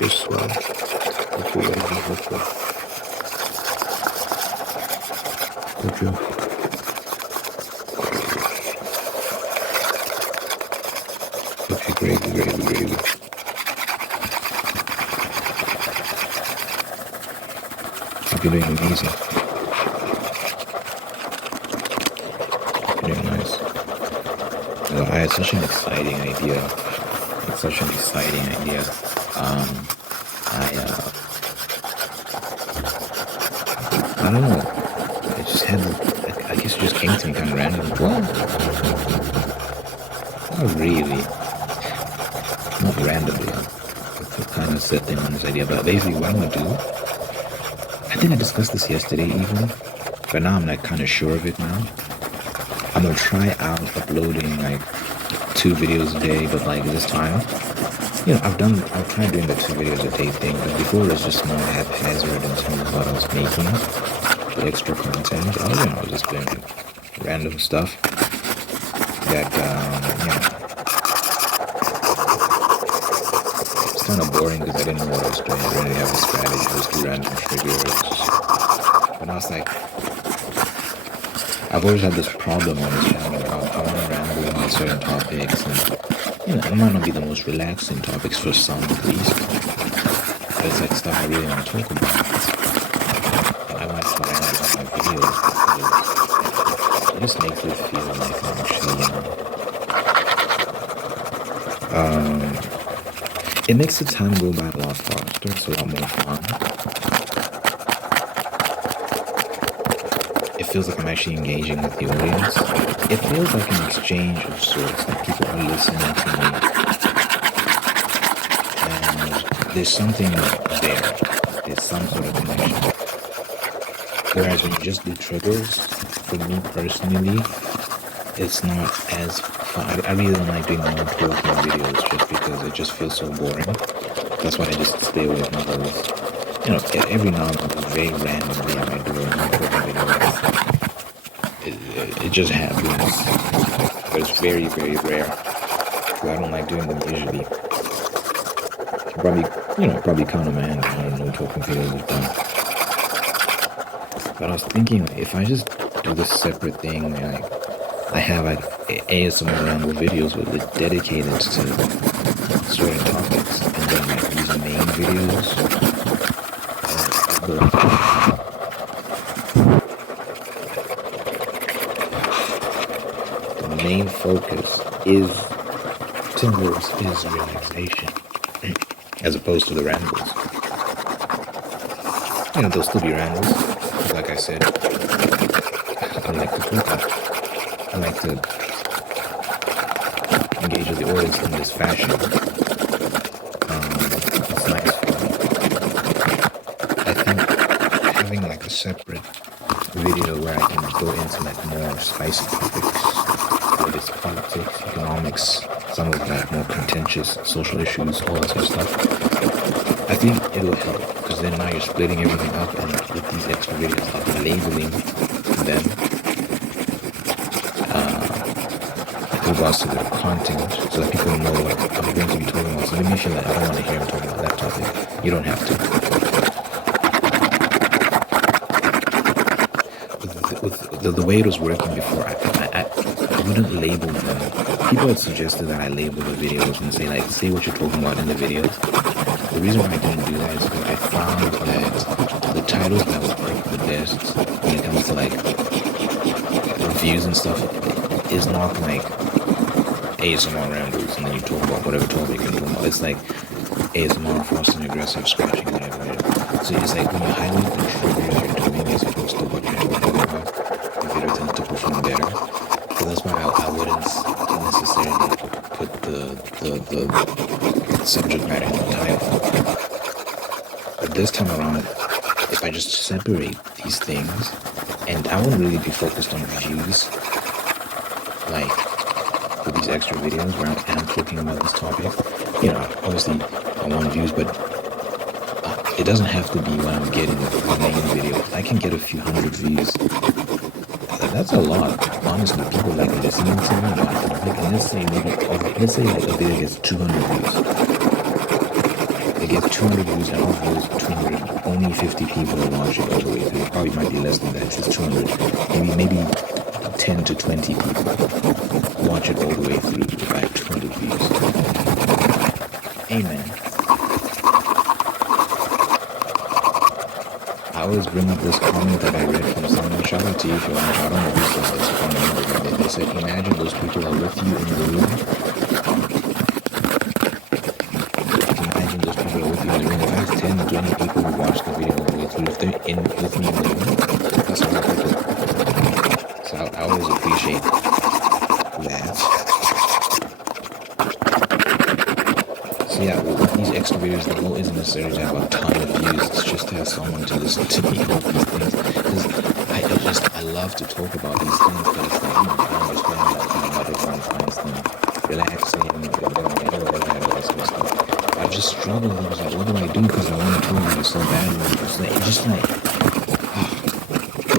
just hopefully what I hope for. Hope you. Hope you gravy. Hope you're doing amazing. Hope you're doing nice. I had such an exciting idea. It's such an exciting idea. I don't know. I just had, I guess it just came to me kind of random. Well, not really. Not randomly. I kind of set in on this idea. But basically what I'm going to do, I think I discussed this yesterday even. But now I'm like kind of sure of it now. I'm going to try out uploading like 2 videos a day, but like this time, you know, I've tried doing the 2 videos a day thing, but before it was just more haphazard in terms of what I was making, the extra content. I was just doing random stuff that, it's kind of boring because I didn't know what I was doing. I didn't really have a strategy. I was too random triggers. But I was like, I've always had this problem on this channel. I want to ramble on certain topics, and it might not be the most relaxing topics for some at least, but it's like stuff I really want to talk about. And I might start rambling on my videos because it just makes it feel like I'm actually, it makes the time go by a lot faster. It's a lot more fun. It feels like I'm actually engaging with the audience. It feels like an exchange of sorts, like people are listening to me. And there's something there. There's some sort of connection. Whereas when you just do triggers, for me personally, it's not as fun. I really don't like doing more talking videos just because it just feels so boring. That's why I just stay away from those. Every now and then, very randomly, I might do a talking video. It just happens, but it's very, very rare. I don't like doing them visually. Probably count on my hand. I don't know talking videos is done. But I was thinking, if I just do this separate thing, like I have like ASMR ramble videos with it dedicated to certain topics, and then like these main videos. The main focus is Tingles is relaxation, as opposed to the rambles. There'll still be rambles. Like I said, I like to talk. I like to engage with the audience in this fashion. It's nice. I think having like a separate video where I can go into like more spicy topics, whether it's politics, economics, some of that more contentious social issues, all that sort of stuff. I think it will help because then now you're splitting everything up, and with these extra videos, I'll be labeling them with regards to their content so that people know what I'm going to be talking about. So let me feel that I don't want to hear him talking about that topic. You don't have to. With the way it was working before, I wouldn't label them. People had suggested that I label the videos and say what you're talking about in the videos. The reason why I didn't do that is because I found that the titles that would work the best when it comes to like reviews and stuff is not like ASMR rambles and then you talk about whatever topic you're talking about. It's like ASMR, fast and aggressive, scratching, whatever. So it's like when you highlight the triggers you're doing as opposed to what you're talking about, the video tends to perform better. So that's why I wouldn't necessarily put the subject matter in the title. But this time around, if I just separate these things, and I won't really be focused on views, like for these extra videos where I'm talking about this topic. Obviously I want views, but it doesn't have to be when I'm getting the main video. I can get a few hundred views. That's a lot. Honestly, people like listening to me. Like, let's say like a video gets 200 views. It get 200 views, and of those 200, only 50 people will watch it all the way through. Probably might be less than that. It's 200. Maybe 10 to 20 people watch it all the way through if I have 200 views. Amen. I always bring up this comment that I read from someone. Shout out to you if you want. I don't know who said this comment. They said, imagine those people are with you in the room. Imagine those people are with you in the room. If I have 10 to 20 people who watch the video all the way through, if they're in with me in the room, that's how I put it. So I always appreciate that. So yeah, with these extra videos, the goal isn't necessarily to have a ton of views. It's just to have someone to listen to me about these things. Because I love to talk about these things, but it's like, I understand that not everyone finds them relaxing and all that sort of stuff. I just struggle. I was like, what do I do? Because I want to talk about it so badly. It's just like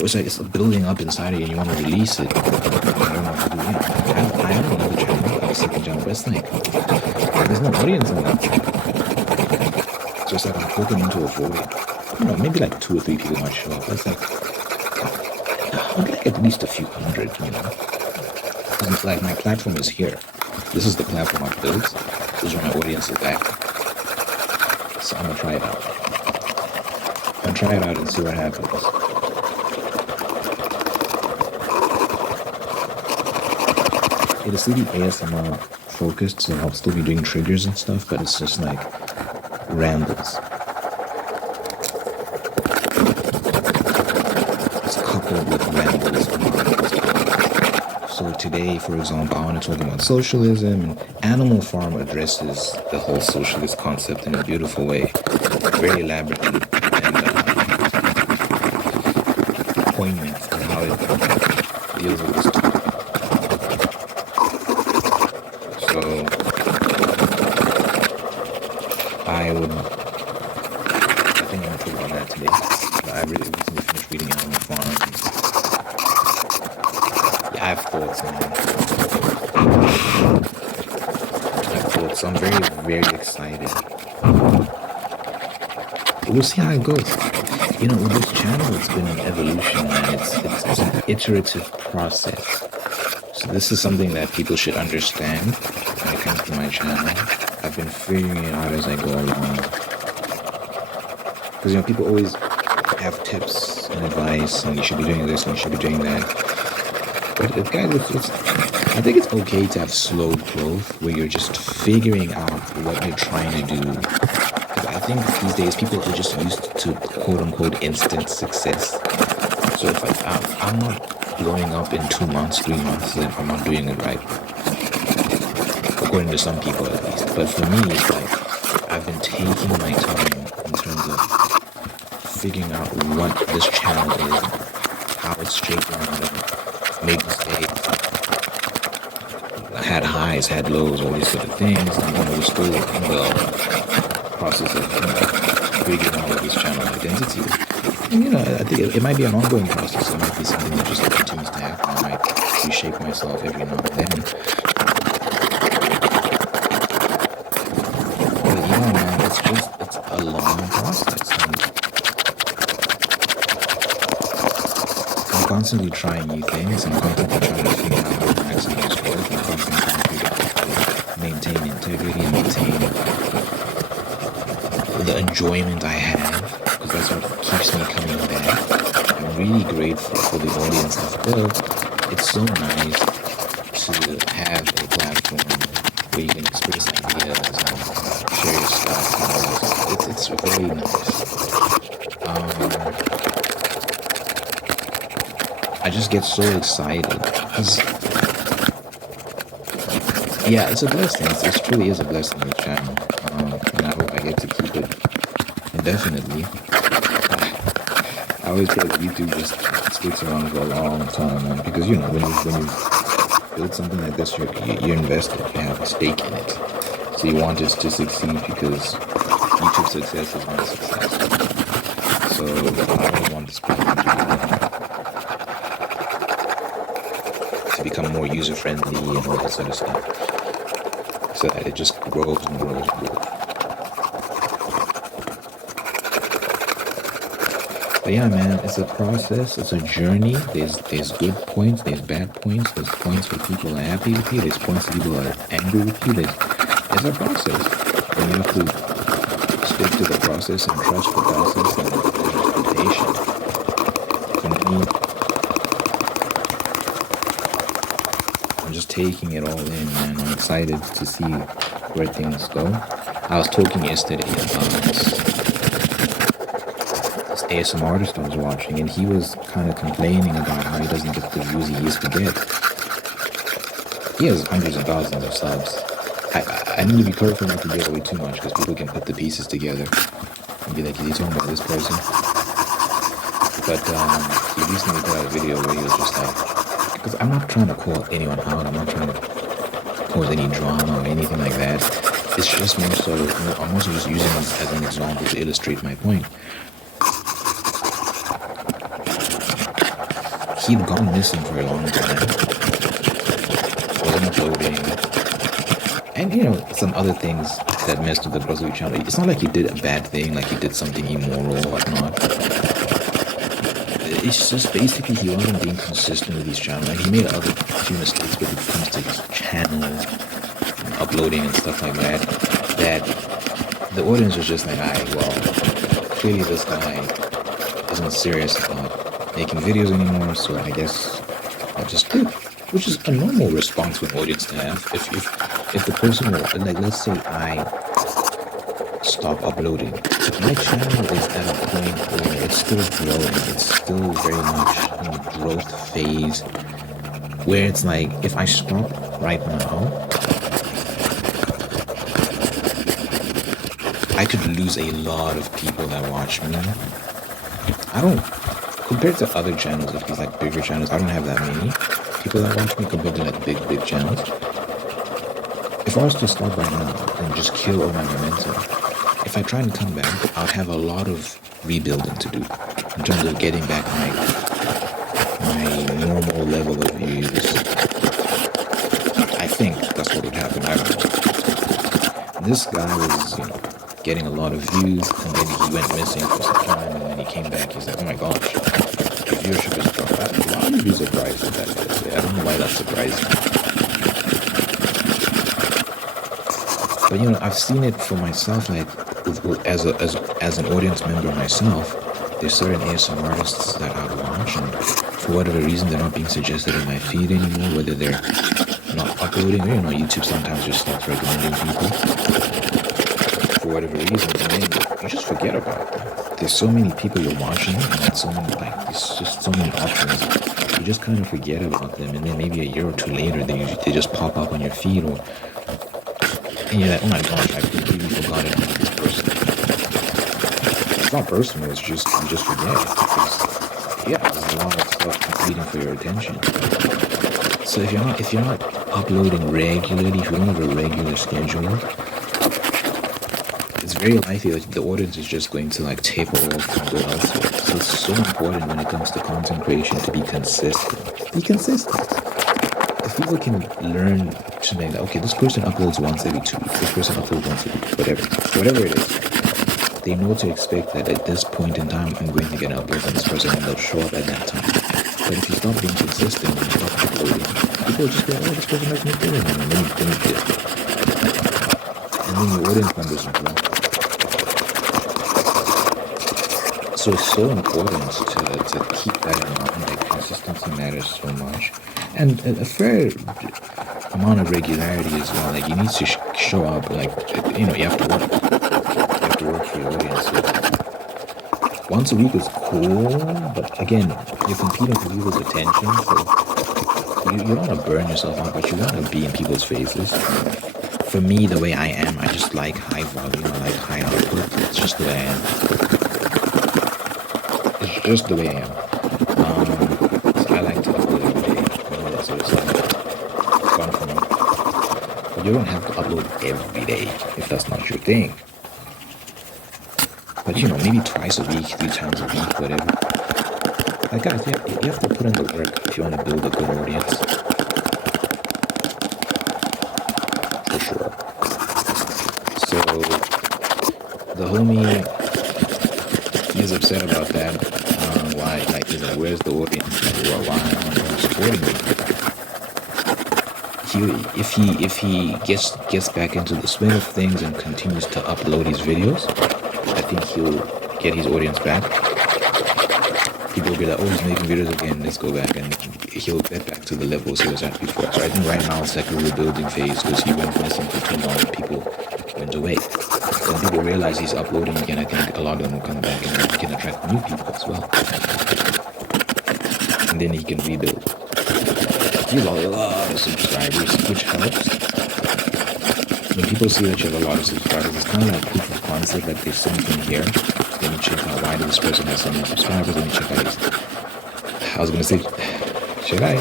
it's like it's building up inside of you and you want to release it. I don't know what to do. Yeah, I have another channel, I have a second channel, but it's like there's no audience on that channel. So it's like I'm talking into a void. I don't know, maybe like 2 or 3 people might show up. That's like I'd like at least a few hundred, you know. It's like my platform is here. This is the platform I've built. This is where my audience is at. So I'm gonna try it out. I'm gonna try it out and see what happens. It'll still be ASMR focused, so I'll still be doing triggers and stuff, but it's just like rambles. It's coupled with rambles. So today, for example, I want to talk about socialism, and Animal Farm addresses the whole socialist concept in a beautiful way, very elaborately and poignant in how it deals with this topic. So I think I'm going to talk about that today. I really recently finished reading Animal Farm. Yeah, I have thoughts, man. So I'm very, very excited. We'll see how it goes. You know, with this channel, it's been an evolution, man. It's an iterative process. So this is something that people should understand when it comes to my channel. I've been figuring it out as I go along. Because, you know, people always have tips and advice, and you should be doing this, and you should be doing that. But guys, I think it's okay to have slow growth where you're just figuring out what you're trying to do. Because I think these days people are just used to quote-unquote instant success. So if I'm not blowing up in 2 months, 3 months, then I'm not doing it right. According to some people at least. But for me, it's like I've been taking my time in terms of figuring out what this channel is, how it's shaping out of made mistakes, had highs, had lows, all these sort of things, and we're still in the process of figuring out this channel identity. And I think it might be an ongoing process. It might be something that just continues to happen. I might reshape myself every now and then. But man, it's a long process. And I'm constantly trying new things. I'm constantly trying to figure out how to maximize growth. I'm constantly trying to maintain integrity and maintain the enjoyment I have, because that's what keeps me coming back. I'm really grateful for the audience I've built. It's so nice to have a platform where you can express ideas and share your stuff. It's very nice. I just get so excited because, yeah, it's a blessing. It truly is a blessing, the channel. And I hope I get to keep it indefinitely. I always feel like YouTube just sticks around for a long time, man, because when you build something like this, you're invested. You have a stake in it, so you want it to succeed because YouTube's success is my success. So I always want this platform to become more user-friendly and all that sort of stuff, so that it just grows and grows and grows. But yeah, man, it's a process. It's a journey. There's good points. There's bad points. There's points where people are happy with you. There's points where people are angry with you. There's a process, and you have to stick to the process and trust the process and just be patient. For me, I'm just taking it all in, man. I'm excited to see where things go. I was talking yesterday about this ASM artist I was watching, and he was kind of complaining about how he doesn't get the views he used to get. He has hundreds of thousands of subs. I need to be careful not to give away too much because people can put the pieces together and be like, is he talking about this person? But he recently put out a video where he was just like, because I'm not trying to call anyone out, I'm not trying to cause any drama or anything like that. It's just more so, I'm also just using this as an example to illustrate my point. He'd gone missing for a long time, wasn't uploading, and some other things that messed with the grocery channel. It's not like he did a bad thing, like he did something immoral or whatnot. It's just basically he wasn't being consistent with his channel. Like he made other few mistakes when it comes to his channel, uploading and stuff like that. That the audience was just like, alright, well, clearly this guy isn't serious about making videos anymore, so I guess I'll just quit. Which is a normal response for an audience to have. If the person will, like, let's say I stop uploading, my channel is at a point where it's still growing. It's still very much in the growth phase, where it's like, if I stop right now, I could lose a lot of people that watch me. Compared to other channels, if these like bigger channels, I don't have that many people that watch me compared to like big channels. If I was to stop right now and just kill all my momentum, if I try and come back, I'd have a lot of rebuilding to do in terms of getting back my normal level of views. I think that's what would happen. I don't know. This guy was, getting a lot of views, and then he went missing for some time, and then he came back. He's like, oh my gosh, the viewership is dropped. Why would you be surprised with that, by the way? I don't know why that's surprising. But I've seen it for myself, like as an audience member myself. There's certain ASM artists that I watch, and for whatever reason, they're not being suggested in my feed anymore. Whether they're not uploading, or YouTube sometimes just stops recommending people for whatever reason, and then you just forget about them. There's so many people you're watching, and there's just so many options. You just kind of forget about them, and then maybe a year or two later, they just pop up on your feed, and you're like, oh my gosh, I completely forgot about this person. It's not personal, it's just, you just forget. There's a lot of stuff competing for your attention. So if you're not uploading regularly, if you don't have a regular schedule, it's very likely that the audience is just going to like taper off and go elsewhere. So it's so important when it comes to content creation to be consistent. Be consistent. If people can learn to like, okay, this person uploads once every 2 weeks, this person uploads once every week, whatever it is, they know to expect that at this point in time, I'm going to get an upload on this person, and they'll show up at that time. But if you stop being consistent and stop uploading, people will just be like, oh, this person has no video, and then you did. And then your audience numbers will drop. So it's so important to keep that in mind. Like, consistency matters so much, and a fair amount of regularity as well. Like, you need to show up. Like, you have to work. You have to work for your audience. So once a week is cool, but again, you're competing for people's attention. So you don't want to burn yourself out, but you want to be in people's faces. For me, the way I am, I just like high volume. I like high output. It's just the way I am. It's just the way I am. So I like to upload every day, that sort of stuff. It's fun for me. But you don't have to upload every day if that's not your thing. But maybe twice a week, 3 times a week, whatever. Like, guys, you have to put in the work if you want to build a good audience. For sure. So the homie, he's upset about that. accordingly. If he gets back into the swing of things and continues to upload his videos, I think he'll get his audience back. People will be like, oh, he's making videos again, let's go back, and he'll get back to the levels he was at before. So I think right now it's like a rebuilding phase because he went missing for too long and people went away. When people realize he's uploading again, I think a lot of them will come back and he can attract new people as well. And then he can rebuild. You have a lot of subscribers, which helps. When people see that you have a lot of subscribers, it's kind of like proof of concept, like there's something here. Let me check out why this person has so many subscribers. Let me check out his... I was going to say, should I?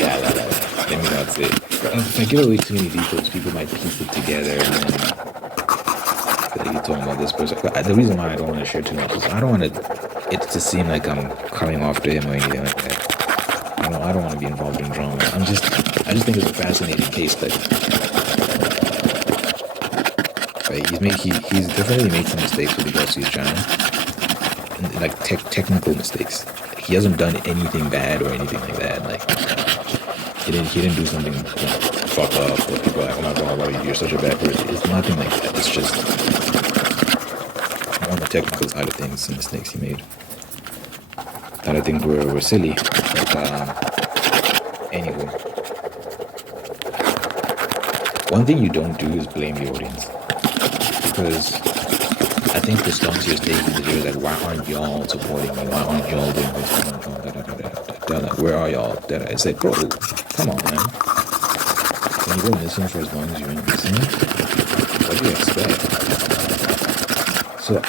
Yeah, let me not say. If I give away too many details, people might piece it together and then feel like you're talking about this person. But the reason why I don't want to share too much is I don't want it to seem like I'm coming after him or anything like that. I don't want to be involved in drama. I just think it's a fascinating case study. Right? He's definitely made some mistakes with regards to his channel, and, like technical mistakes. He hasn't done anything bad or anything like that. Like he didn't do something fuck up or people are like, oh my god, you're such a bad person. It's nothing like that. It's just on the technical side of things, some mistakes he made that I think were silly. But anyway, one thing you don't do is blame the audience, because I think the stance you're taking is you're like, why aren't y'all supporting me? Why aren't y'all doing this? Where are y'all? I said, bro, come on, man. When you go missing for as long as you went missing, what do you expect? So I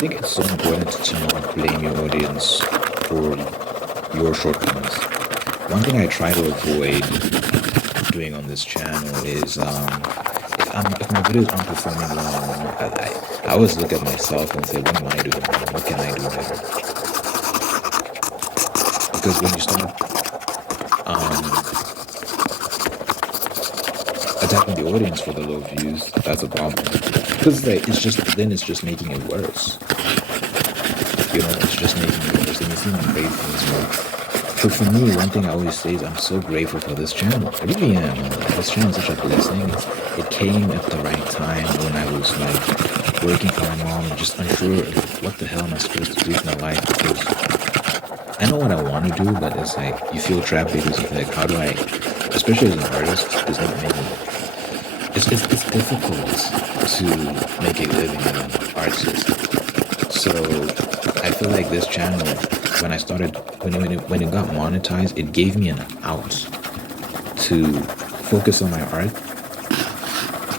think it's so important to not blame your audience for your shortcomings. One thing I try to avoid doing on this channel is if my videos aren't performing well, I always look at myself and say, what am I doing wrong? What can I do better? Because when you start attacking the audience for the low views, that's a problem. Because it's just making it worse. You know, it's just making it worse. And you see my great things more. So for me, one thing I always say is I'm so grateful for this channel. I really am. This channel is such a blessing. It came at the right time when I was like working for my mom and just unsure of what the hell am I supposed to do with my life, because I know what I want to do, but it's like you feel trapped because you feel like, how do I, especially as an artist, there's not many. It's difficult to make a living as an artist. So I feel like this channel, when I started, when it got monetized, it gave me an out to focus on my art,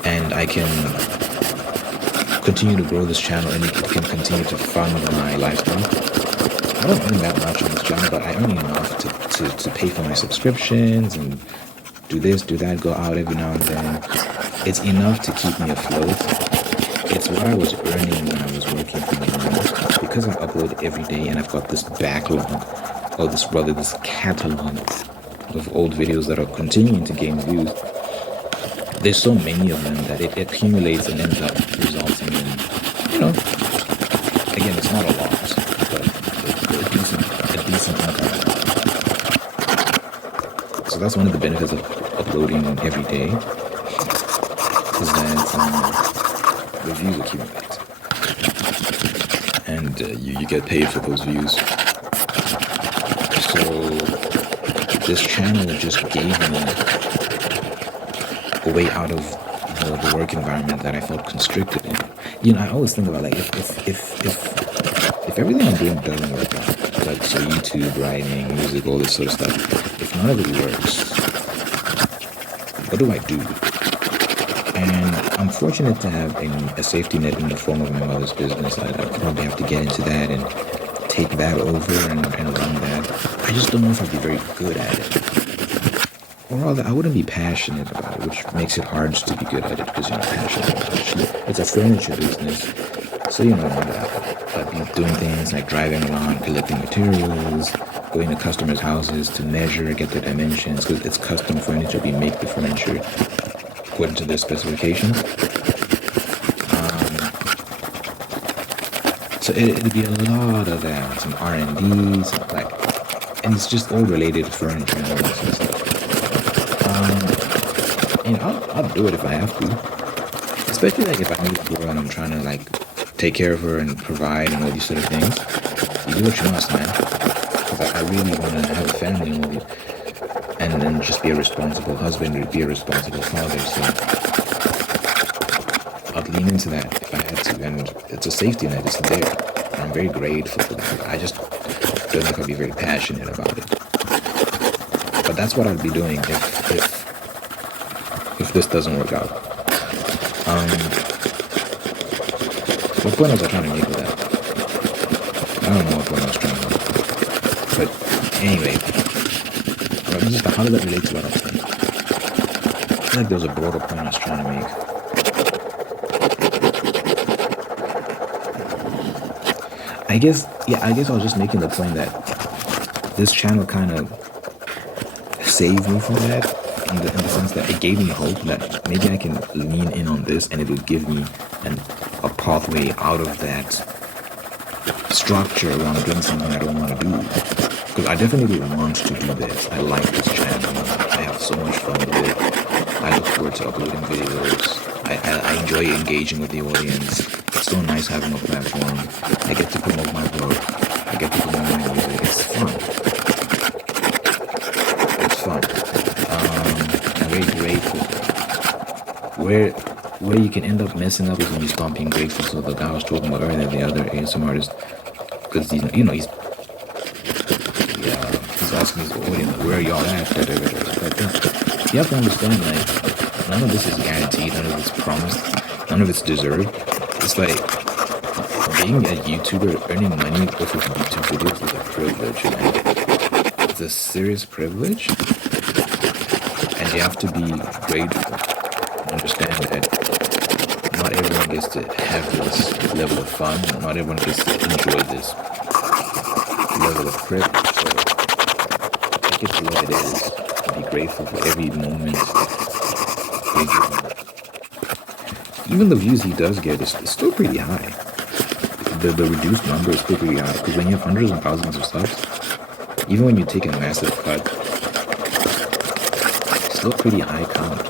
and I can continue to grow this channel and it can continue to fund my lifestyle. I don't earn that much on this channel, but I earn enough to pay for my subscriptions and do this, do that, go out every now and then. It's enough to keep me afloat. It's what I was earning when I was working for my mom. Because I upload every day and I've got this backlog, or this catalog of old videos that are continuing to gain views. There's so many of them that it accumulates and ends up resulting in, you know, again, it's not a lot, but a decent income. So that's one of the benefits of uploading every day, is that the views accumulate, and you get paid for those views. So this channel just gave me a way out of the work environment that I felt constricted in. You know, I always think about, like, if everything I'm doing doesn't work out, like, so YouTube, writing, music, all this sort of stuff, if none of it works, what do I do? And I'm fortunate to have a safety net in the form of my mother's business. I probably have to get into that and take that over and run that. I just don't know if I'd be very good at it. Or rather, I wouldn't be passionate about it, which makes it hard to be good at it because you're not passionate about it. It's a furniture business, so you know, I'd be doing things like driving around, collecting materials, going to customers' houses to measure, get their dimensions, because it's custom furniture. We make the furniture according to their specifications. So it'd be a lot of that, some R&D, some like, and it's just all related to furniture and all that sort of stuff. And I'll do it if I have to, especially like if I need a girl and I'm trying to like take care of her and provide and all these sort of things. You do what you must, man. Because I really want to have a family and all these, and then just be a responsible husband, be a responsible father. So I'd lean into that if I had to, and it's a safety net. It's there. And I'm very grateful for that. I just don't know if I'd be very passionate about it. But that's what I'd be doing if this doesn't work out. What point was I trying to make with that? I don't know what point I was trying to make. But anyway, how does that relate to what I was saying? I feel like there was a broader point I was trying to make. I guess I was just making the point that this channel kind of saved me from that in the sense that it gave me hope that maybe I can lean in on this and it will give me a pathway out of that structure where I'm doing something I don't want to do. Because I definitely want to do this. I like this channel. I have so much fun with it. I look forward to uploading videos. I enjoy engaging with the audience. It's so nice having a platform. I get to promote my work. I get to promote my music. It's fun. It's fun. I'm very grateful. Where you can end up messing up is when you stop being grateful. So the guy I was talking about earlier, the other ASM artist, because he's asking his audience, where are y'all at? You have to understand, like, none of this is guaranteed, none of it's promised, none of it's deserved. It's like being a YouTuber, earning money off of YouTube videos is a privilege, man. It's a serious privilege, and you have to be grateful. Understand that not everyone gets to have this level of fun, not everyone gets to enjoy this level of privilege. So take it for what it is. Be grateful for every moment. Even the views he does get is still pretty high. The reduced number is still pretty high, because when you have hundreds and thousands of subs, even when you take a massive cut, it's still pretty high count.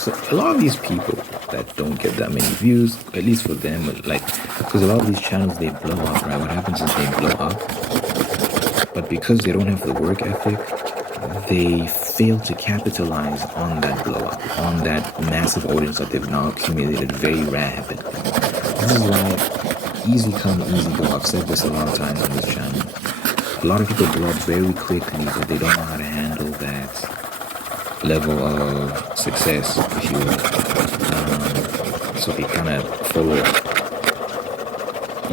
So a lot of these people that don't get that many views, at least for them, like, because a lot of these channels, they blow up, right? What happens is they blow up, but because they don't have the work ethic, they fail to capitalize on that blow up, on that massive audience that they've now accumulated very rapidly. This is why easy come, easy go. I've said this a lot of times on this channel. A lot of people blow up very quickly, but they don't know how to handle that level of success, if you will. So they kind of follow.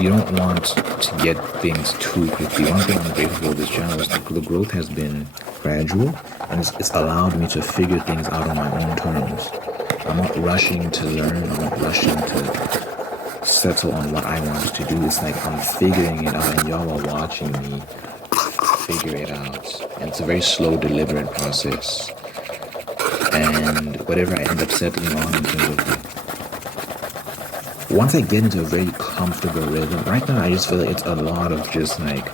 You don't want to get things too quickly. One thing I'm grateful for this channel is the growth has been gradual, and it's allowed me to figure things out on my own terms. I'm not rushing to learn. I'm not rushing to settle on what I want to do. It's like I'm figuring it out, and y'all are watching me figure it out. And it's a very slow, deliberate process. And whatever I end up settling on in terms of, once I get into a very comfortable rhythm, right now I just feel like it's a lot of just like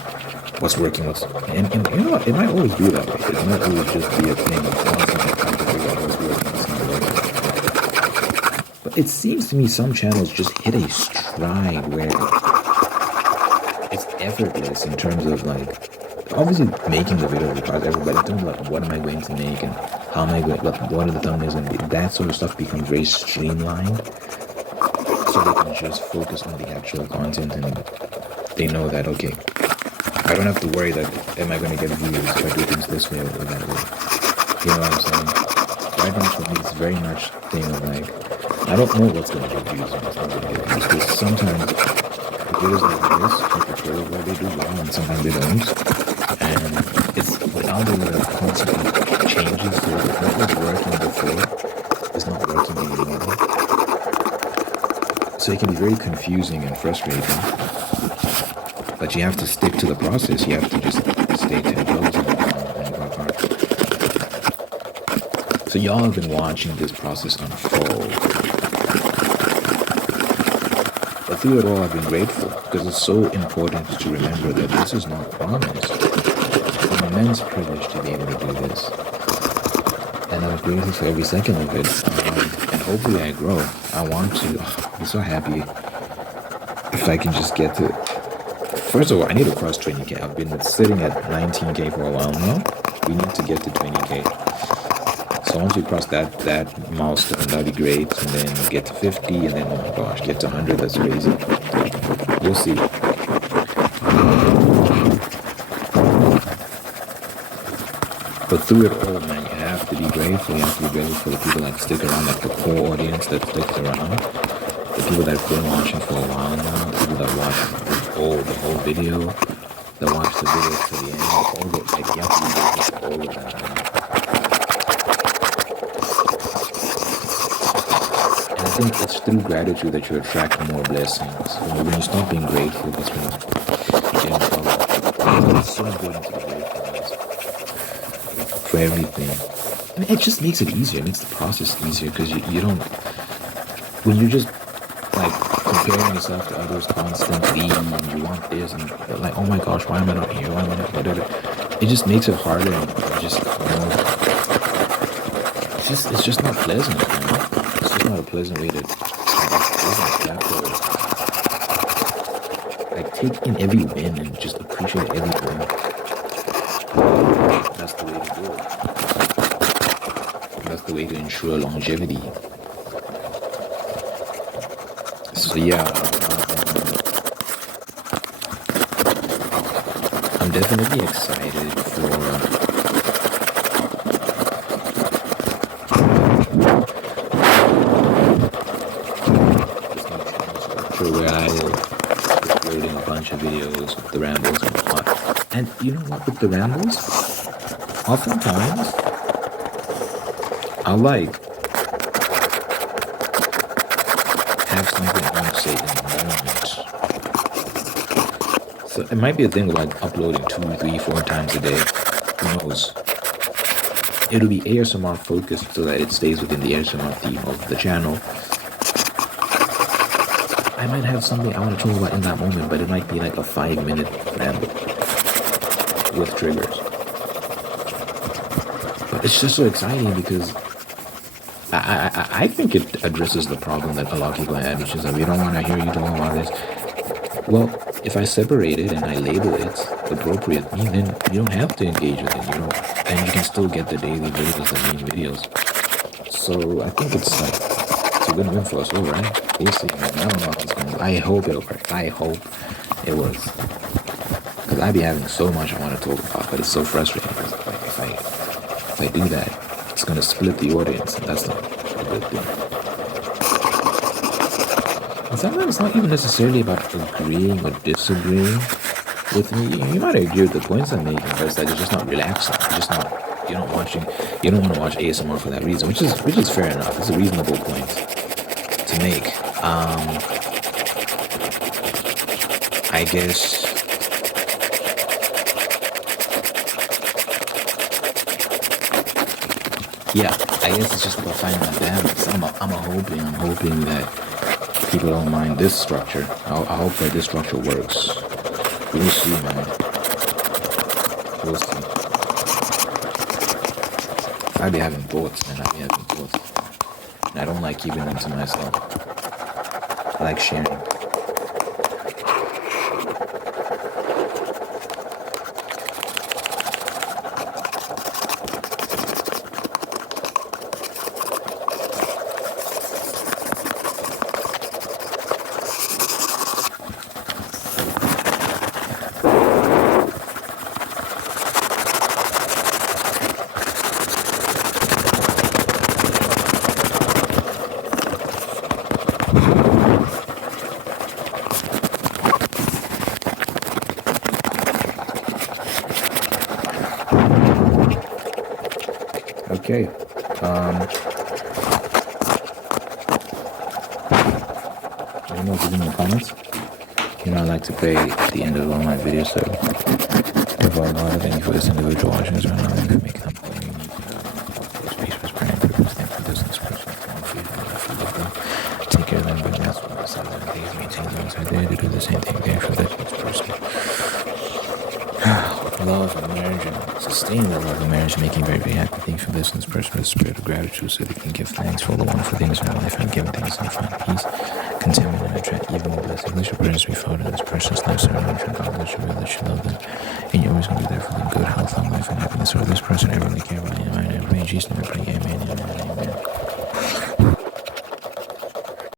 what's working, and you know what, it might always be that way. It might always just be a thing of constantly trying to figure out what's working, what's not working. But it seems to me some channels just hit a stride where it's effortless in terms of like, obviously making the video requires everybody in terms of like, what am I going to make and how am I going, like, what are the thumbnails going to be? That sort of stuff becomes very streamlined, so they can just focus on the actual content, and they know that, okay, I don't have to worry that, am I going to get views if I do things this way or that way? You know what I'm saying? Right now for me, it's very much a thing of like, I don't know what's going to get views and what's not going to get views, because sometimes videos like this, people feel where they do well and sometimes they don't. And it's the algorithm constantly changes, so what was working before is not working anymore. So it can be very confusing and frustrating. But you have to stick to the process. You have to just stay 10 toes and work hard. So y'all have been watching this process unfold. But through it all, I've been grateful because it's so important to remember that this is not promised. It's an immense privilege to be able to do this. And I'm grateful for every second of it. And hopefully I grow. I want to. I'll be so happy if I can just get to... First of all, I need to cross 20K. I've been sitting at 19K for a while now. We need to get to 20K. So once we cross that milestone, that'll be great. And then get to 50, and then, oh my gosh, get to 100. That's crazy. We'll see. But through it all, man, you have to be grateful. You have to be grateful for the people that stick around, like the core audience that sticks around. The people that have been watching for a while now. The people that watch the whole video. That watch the video to the end. All the, like, you have to be grateful for all of that, man. And I think it's through gratitude that you attract more blessings. When you stop being grateful, that's when you get in trouble. It's so important to be grateful, guys, for everything. I mean, it just makes it easier. It makes the process easier because you don't... When you're just, like, comparing yourself to others constantly, and you want this, and you're like, oh my gosh, why am I not here? Why am I not here? It just makes it harder, and just, you know, it's just not pleasant, you know? It's just not a pleasant way to like, take in every win and just appreciate every win. That's the way to do it. That's the way to ensure longevity. So yeah, I'm definitely excited for where I uploading a bunch of videos with the rambles and whatnot. And you know what, with the rambles, oftentimes I'll like have something I want to say in the moment. So it might be a thing of like uploading 2, 3, 4 times a day. Who knows? It'll be ASMR focused so that it stays within the ASMR theme of the channel. I might have something I want to talk about in that moment, but it might be like a 5-minute ramble with triggers. But it's just so exciting because I think it addresses the problem that a lot of people have, which is that we don't want to hear you talk about this. Well, if I separate it and I label it appropriately, then you don't have to engage with it. You don't, and you can still get the daily videos, the main videos. So I think it's like it's a win-win for us all, right? Basically, man, I don't know how it's going. I hope it'll work. I hope it works. Because I be having so much I want to talk about, but it's so frustrating. Because like if I do that, it's gonna split the audience, and that's not a good thing. And sometimes it's not even necessarily about agreeing or disagreeing with me. You might agree with the points I'm making, but it's like it's just not relaxing. It's just not. You don't want to watch ASMR for that reason, which is fair enough. It's a reasonable point to make. I guess. Yeah, I guess it's just about finding that balance. I'm hoping that people don't mind this structure. I hope that this structure works. We'll see, man. We'll see. I be having thoughts, man. And I don't like keeping them to myself. I like sharing. Okay. Let me know if you in the comments. You know, I like to pray at the end of all my videos, so if I thank you for this individual watching this right now, I'm making up for you. Space was praying for this thing for this person, for free, for love them. Take care of them, but that's what I said. Maintain them, the same thing there for this person. Love and marriage and sustaining the love and marriage, making very, very happy things for this person with a spirit of gratitude so they can give thanks for the wonderful things in their life and give things and find peace, contentment, and attract even more blessings. Let your prayers be found in this person's life, surrounding from God, let you will, let you love them, and you're always going to be there for them, good health, long life, and happiness. Or this person, everyone they care about, in Jesus' name, I pray, amen, amen, amen.